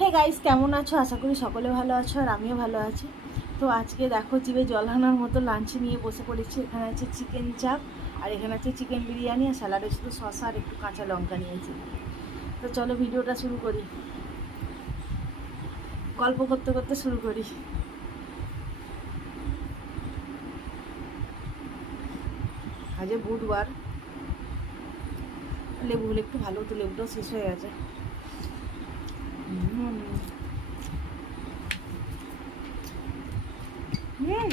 Hey guys কেমন আছো? আশা করি সকলে ভালো আছো আর আমিও ভালো আছি। তো আজকে দেখো জিভে জল আনার মতো লাঞ্চ নিয়ে বসে পড়েছি। এখানে আছে চিকেন চাপ আর এখানে আছে চিকেন বিরিয়ানি আর স্যালাডে শুধু শসা আর একটু কাঁচা লঙ্কা নিয়েছি। তো চলো ভিডিওটা শুরু করি। গল্প করতে করতে শুরু করি। আজ বুধবার। লেবুগুলো একটু ভালো হতো, লেবুটাও শেষ হয়ে গেছে। হুম। হুম।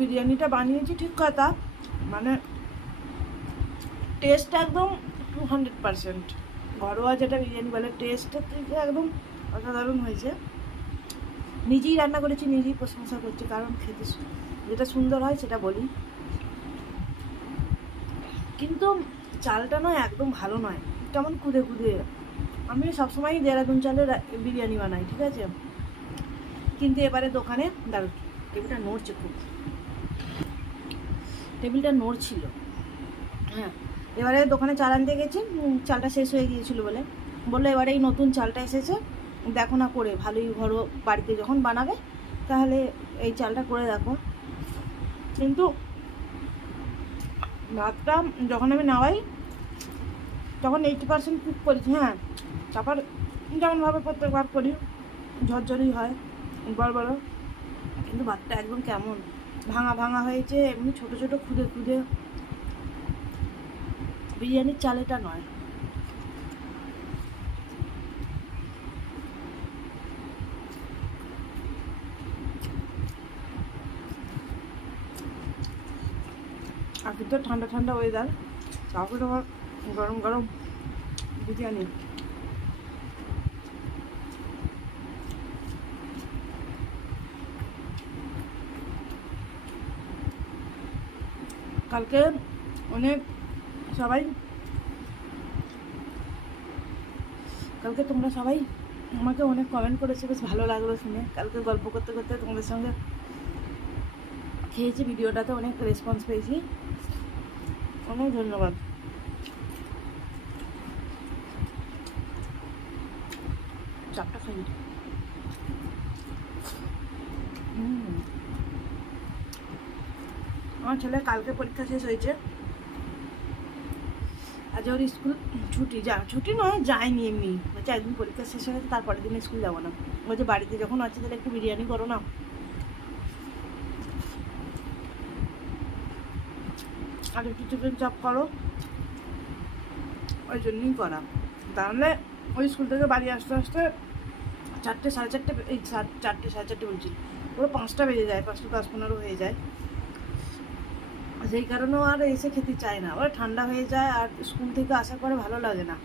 বিরিয়ানিটা বানিয়েছি, ঠিক কথা মানে টেস্ট একদম টু হান্ড্রেড পারসেন্ট ঘরোয়া যেটা বিরিয়ানি বলে টেস্টটা থেকে একদম অসাধারণ হয়েছে নিজেই রান্না করেছি, নিজেই প্রশংসা করছি, কারণ খেতে যেটা সুন্দর হয় সেটা বলি। কিন্তু চালটা নয়, একদম ভালো নয়। কেমন কুদে কুদে। আমি সবসময়ই দেরাদুন চালের বিরিয়ানি বানাই, ঠিক আছে? কিন্তু এবারে দোকানে দাঁড়ো টেবিলটা নড়ছে খুব। টেবিলটা নড়ছিল। হ্যাঁ এবারে দোকানে চাল আনতে গেছি চালটা শেষ হয়ে গিয়েছিল বলে। বলল এবারে এই নতুন চালটা এসেছে দেখো না করে, ভালোই ঘরো বাড়িতে যখন বানাবে, তাহলে এই চালটা করে দেখো। কিন্তু ভাতটা যখন আমি নাওয়াই তখন এইটি পার্সেন্ট কুক করেছি হ্যাঁ। তারপর যেমনভাবে প্রত্যেকবার করি ঝরঝরি হয়, বড় বড়। কিন্তু ভাতটা একদম কেমন, ভাঙা ভাঙা হয়েছে, এমনি ছোটো ছোটো খুদে খুদে। বিরিয়ানির চাল এটা নয়। কিন্তু ঠান্ডা ঠান্ডা ওয়েদার তারপরে আবার গরম গরম বিরিয়ানি। কালকে অনেক সবাই, কালকে তোমরা সবাই আমাকে অনেক কমেন্ট করেছ, বেশ ভালো লাগল শুনে। কালকে গল্প করতে করতে তোমাদের সঙ্গে খেয়েছি, ভিডিওটাতে অনেক রেসপন্স পেয়েছি। অনেক ধন্যবাদ। চাপটা খাই। আমার ছেলে কালকে পরীক্ষা শেষ হয়েছে। আজ ওর স্কুল ছুটি, যা, ছুটি নয়, যায়নি এমনি। বলছে একদিন পরীক্ষা শেষ হয়ে গেছে, তারপরের দিন স্কুল যাব না। বলছে বাড়িতে যখন আছে তাহলে একটু বিরিয়ানি করো না। আর একটু চিকেন চাপ করো। ওই জন্যই করা। তাহলে ওই স্কুল থেকে বাড়ি আসতে আসতে চারটে সাড়ে চারটে এই চারটে সাড়ে চারটে বলছি। পুরো পাঁচটা বেজে যায়, পাঁচটা দশ পনেরো হয়ে যায়। সেই কারণেও আর এসে খেতে চায় না। ওরা ঠান্ডা হয়ে যায় আর স্কুল থেকে আসার পরে ভালো লাগে না।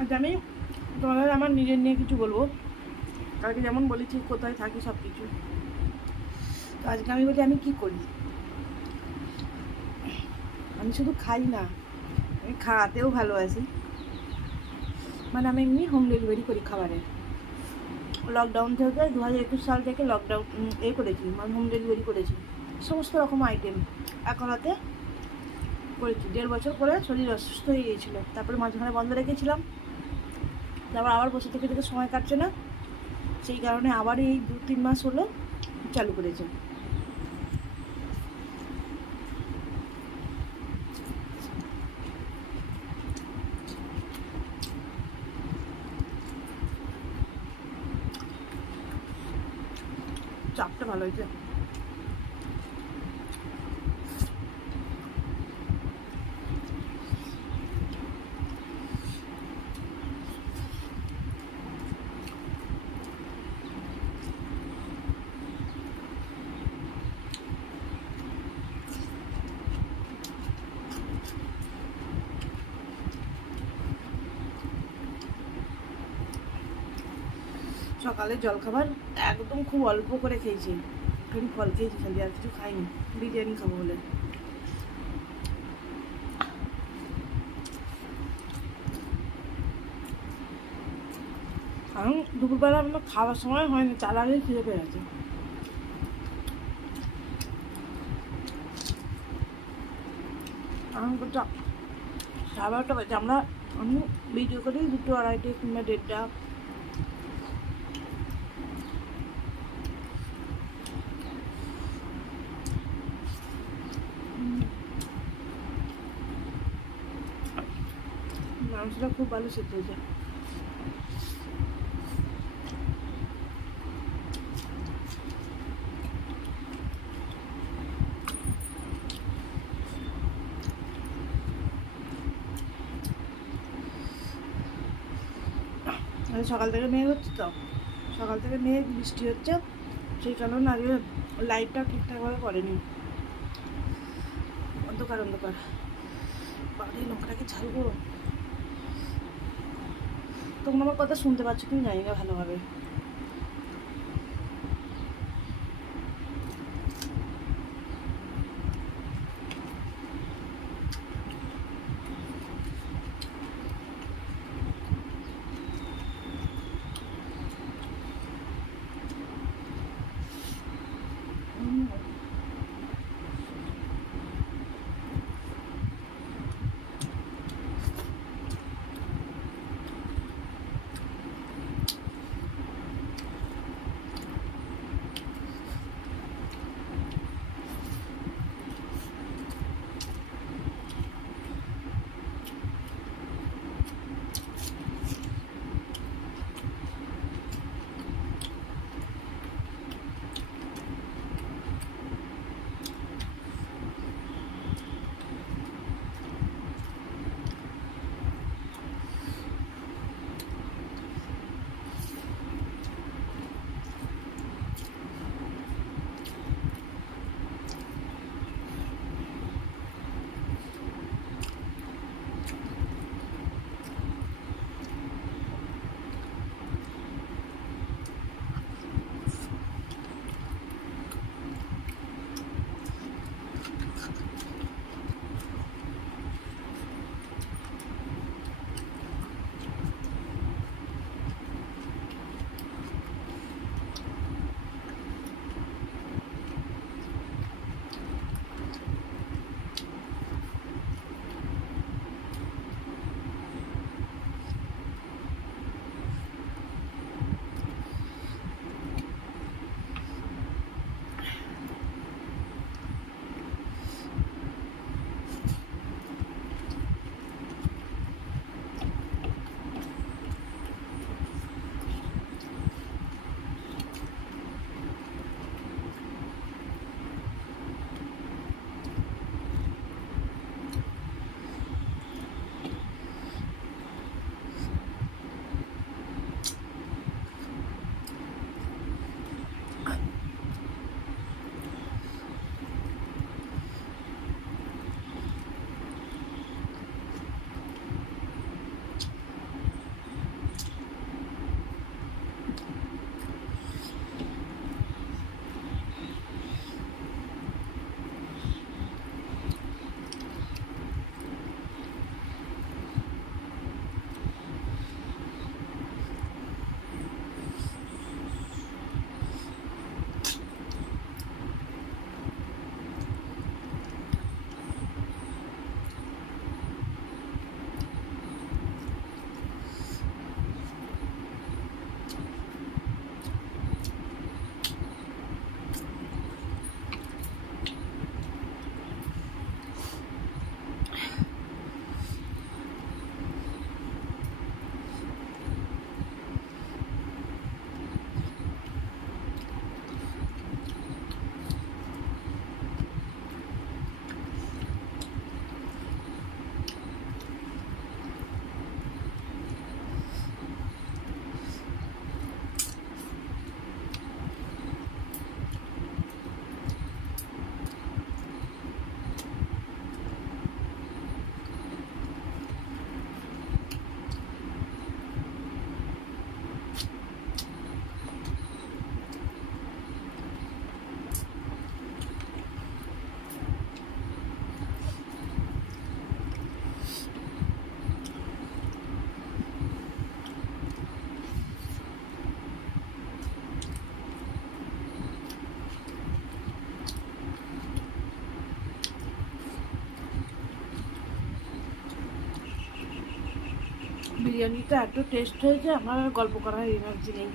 আজ আমি তোমাদের আমার নিজের নিয়ে কিছু বলব। কালকে যেমন বলেছি, কোথায় থাকি সব কিছু। তো আজকে আমি বলি, আমি কি করি? আমি শুধু খাই না, আমি খাওয়াতেও ভালোবাসি। মানে আমি এমনি হোম ডেলিভারি করি খাবারের। লকডাউন থেকে দু হাজার একুশ সাল থেকে লকডাউন এ করেছি মানে হোম ডেলিভারি করেছি। সমস্ত রকম আইটেম এখন হাতে করেছি। দেড় বছর পরে শরীর অসুস্থ হয়ে গিয়েছিল। তারপরে মাঝখানে বন্ধ রেখেছিলাম। তারপর আবার বসে থেকে থেকে সময় কাটছে না, সেই কারণে আবার এই দু তিন মাস হলো চালু করেছে। চাপটা ভালো হয়েছে। সকালে জলখাবার একদম খুব অল্প করে খেয়েছি। একটু ফল খেয়েছি খালি আর কিছু খাইনি, বিরিয়ানি খাব বলে। কারণ দুপুরবেলা আমরা খাওয়ার সময় হয়নি তার আগে খিদে পেয়ে গেছে। কটা সাড়ে বারোটা বাজে, আমরা আমি ভিডিও করি দুটো আড়াইটে কিংবা দেড়টা। মাংসটা খুব ভালো সেদ্ধ হয়েছে আরে সকাল থেকে মেঘ হচ্ছে তো? সকাল থেকে মেঘ, বৃষ্টি হচ্ছে। সেই কারণে আগে লাইটটা ঠিকঠাকভাবে করেনি। অন্ধকার অন্ধকার। বাড়ি লোকটাকে ছাড়বো তখন আমার কথা শুনতে পাচ্ছ তুমি জানি না ভালোভাবে। বিরিয়ানিটা এত টেস্ট হয়েছে আমার আর গল্প করার এনার্জি নেই।